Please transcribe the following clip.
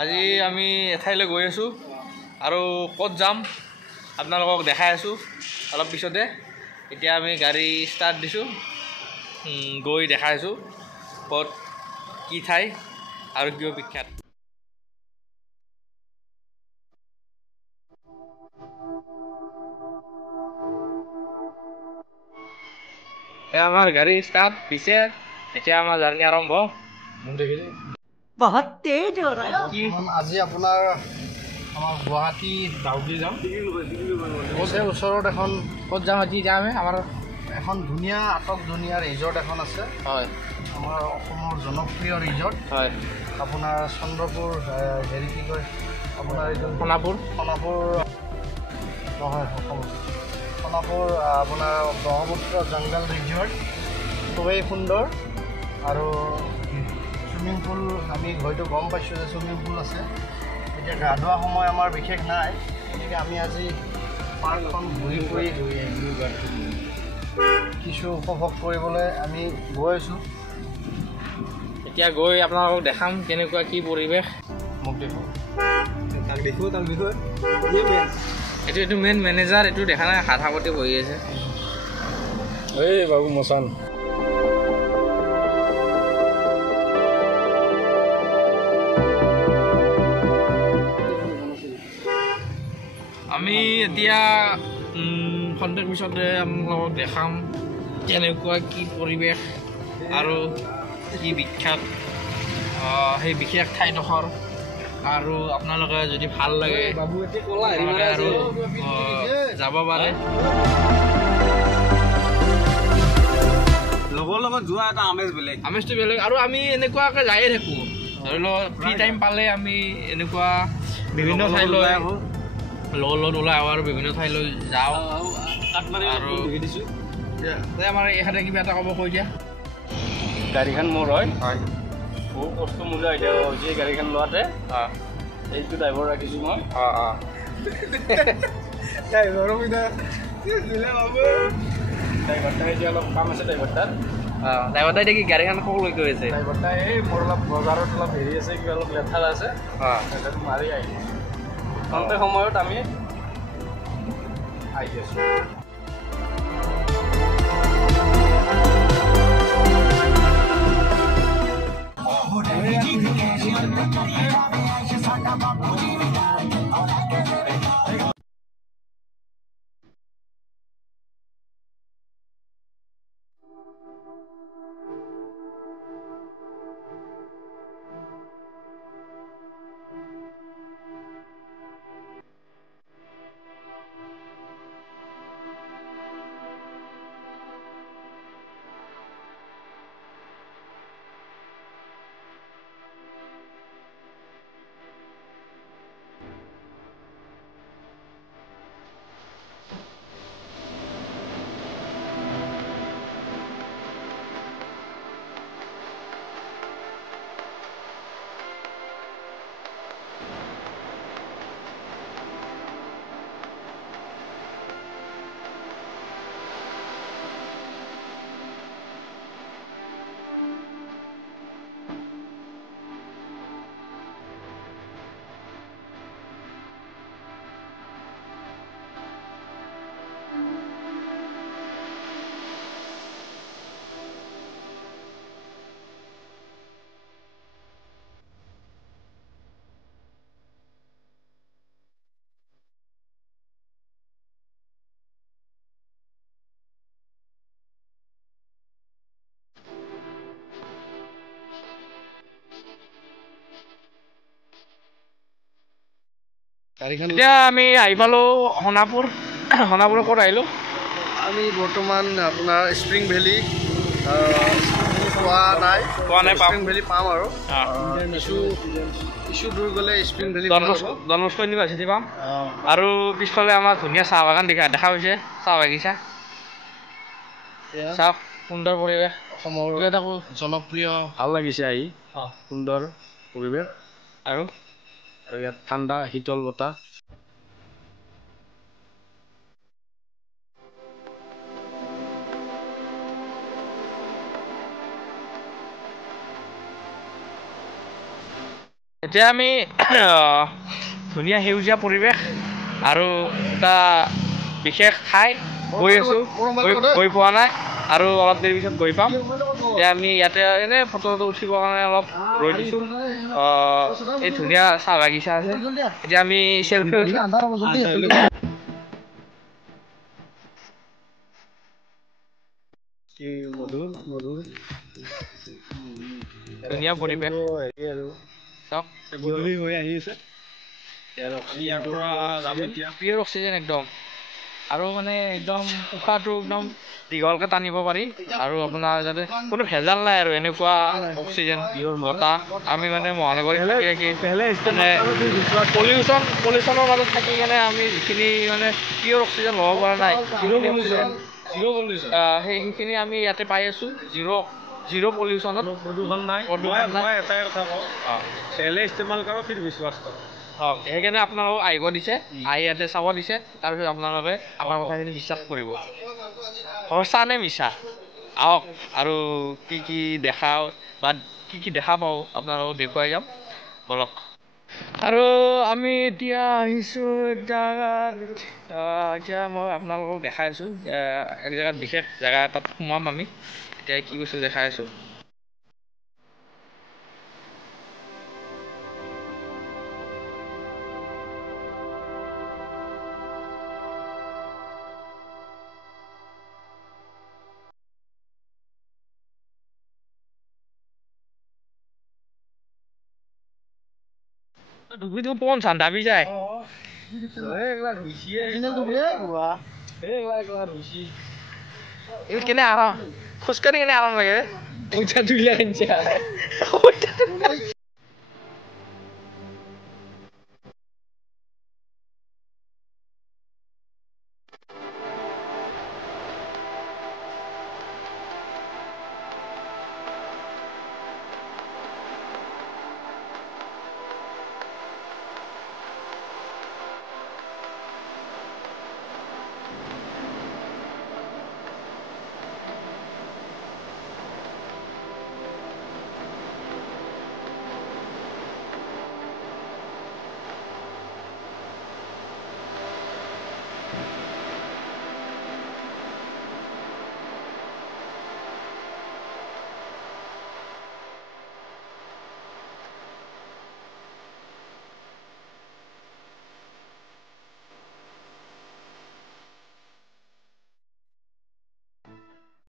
আজি আমি এঠাইলৈ গৈ আছোঁ আৰু ক'ত যাম আপোনালোকক দেখাই আছোঁ অলপ পিছতে। এতিয়া আমি গাড়ী ষ্টাৰ্ট দিছোঁ, গৈ দেখাই আছোঁ ক'ত কি ঠাই আৰু কিয় বিখ্যাত। আমাৰ গাড়ী ষ্টাৰ্ট দিছে, এতিয়া আমাৰ জাৰ্ণি আৰম্ভ। बहुत तेज हो रहा है। আজি আপোনাৰ আমাৰ গুৱাহাটী ডাউকি যাম। ওচৰত এখন ক'ত যাম আজি? যাম আমাৰ এখন ধুনীয়া আটকধুনীয়া ৰিজৰ্ট এখন আছে। হয়, আমাৰ অসমৰ জনপ্ৰিয় ৰিজৰ্ট। হয়, আপোনাৰ চন্দ্ৰপুৰ হেৰি কি কয় আপোনাৰ এইটো সোণাপুৰ নহয়, সোণাপুৰ আপোনাৰ ব্ৰহ্মপুত্ৰ জংগল ৰিজৰ্ট খুবেই সুন্দৰ। আৰু চুইমিং পুল আমি হয়তো গম পাইছোঁ যে চুইমিং পুল আছে। এতিয়া গা ধোৱা সময় আমাৰ বিশেষ নাই, গতিকে আমি আজি পাৰ্কখন ঘূৰি ফুৰি কিছু উপভোগ কৰিবলৈ আমি গৈ আছোঁ। এতিয়া গৈ আপোনালোকক দেখাম কেনেকুৱা কি পৰিৱেশ। মোক দেখোঁ তাক বিষয়ে এইটো মেইন মেনেজাৰ, এইটো দেখা নাই হাত-সাৱটি বহি আছে। এই বাবু মচান আমি এতিয়া খন্তেক পিছতে আপোনালোকক দেখাম কেনেকুৱা কি পৰিৱেশ আৰু কি বিখ্যাত সেই বিশেষ ঠাইডোখৰ। আৰু আপোনালোকে যদি ভাল লাগে আপোনালোকে আৰু যাব পাৰে। লগৰ লগত যোৱা এটা আমেজটো বেলেগ। আৰু আমি এনেকুৱাকৈ যায়ে থাকোঁ, ধৰি লওক ফ্ৰী টাইম পালে আমি এনেকুৱা বিভিন্ন ঠাইলৈ লগৰ লগত ওলাই আহোঁ আৰু বিভিন্ন ঠাইলৈ যাওঁ। আৰু আমাৰ এইখানে কিবা এটা ক'ব কৈ দিয়া। গাড়ীখন মোৰ হয় বহুত কষ্ট মূল্য এতিয়া হৈছে গাড়ীখন লোৱাতে। এইটো ড্ৰাইভাৰ ৰাখিছোঁ মই। ড্ৰাইভাৰৰ ড্ৰাইভাৰটাই এতিয়া অলপ কাম আছে। ড্ৰাইভাৰটাৰ এতিয়া কি গাড়ীখন ক'লৈ গৈ আছে? ড্ৰাইভাৰটাই এই মোৰ অলপ বজাৰত অলপ হেৰি আছে, কিবা অলপ লেঠাৰ আছে, সেইটো মাৰি আহিম। কমতে সময়ত আমি আহি আছোঁ। এতিয়া আমি আহি পালোঁ সোণাপুৰৰ ক'ত আহিলোঁ? আমি বৰ্তমান আপোনাৰ স্প্ৰিং ভেলী পোৱা নাই। স্প্ৰিং ভেলী পাম আৰু কিছু দূৰ গ'লে Spring Valley Don Bosco University পাম। আৰু পিছফালে আমাৰ ধুনীয়া চাহ বাগান দেখা হৈছে, চাহ বাগিচা। চাওক সুন্দৰ পৰিৱেশ, অসমৰ জনপ্ৰিয়। ভাল লাগিছে আহি, সুন্দৰ পৰিৱেশ আৰু ইয়াত ঠাণ্ডা শীতল বতাহ। এতিয়া আমি ধুনীয়া সেউজীয়া পৰিৱেশ আৰু এটা বিশেষ ঠাই গৈ আছোঁ, গৈ পোৱা নাই আৰু অলপ দেৰি পিছত গৈ পাম। এতিয়া আমি ইয়াতে এনেই ফটো উঠিবৰ কাৰণে অলপ ৰৈ দিছোঁ। এই ধুনীয়া চাহ বাগিচা আছে, এতিয়া আমি চেলফি ধুনীয়া পৰিৱেশ চাওক, গধূলি হৈ আহি আছে, পিয়ৰ অক্সিজেন একদম, আৰু মানে একদম উশাহটো একদম দীঘলকে টানিব পাৰি আৰু আপোনাৰ যাতে কোনো ভেজাল নাই আৰু এনেকুৱা অক্সিজেন বতাহ। আমি মানে মহানগৰীত পলিউশ্যনৰ মাজত থাকি কেনে আমি যিখিনি মানে পিয়ৰ অক্সিজেন ল'ব পৰা নাই, সেইখিনি আমি ইয়াতে পাই আছোঁ। জিৰ' পলিউশ্যনত, প্ৰদূষণ নাই। মই এটাই কথা কওঁ, পেহলে ইস্তেমাল কৰক ফিৰ বিশ্বাস কৰক। সেইকাৰণে আপোনালোকক আহিব দিছে, আহি ইয়াতে চাব দিছে, তাৰপিছত আপোনালোকে আমাৰ কথাখিনি বিশ্বাস কৰিব। সঁচা নে মিছা আহক, আৰু কি দেখাওঁ বা কি দেখা পাওঁ আপোনালোকক দেখুৱাই যাম, বলক। আৰু আমি এতিয়া আহিছোঁ এক জেগাত, এতিয়া মই আপোনালোকক দেখাই আছোঁ এক জেগাত, বিশেষ জেগা এটাত সোমাম আমি। এতিয়া কি বস্তু দেখাই আছোঁ। তুমি তো পন চান দাবি যায় কেনে আৰাম খোজকাঢ়ি কেনে আৰাম লাগে।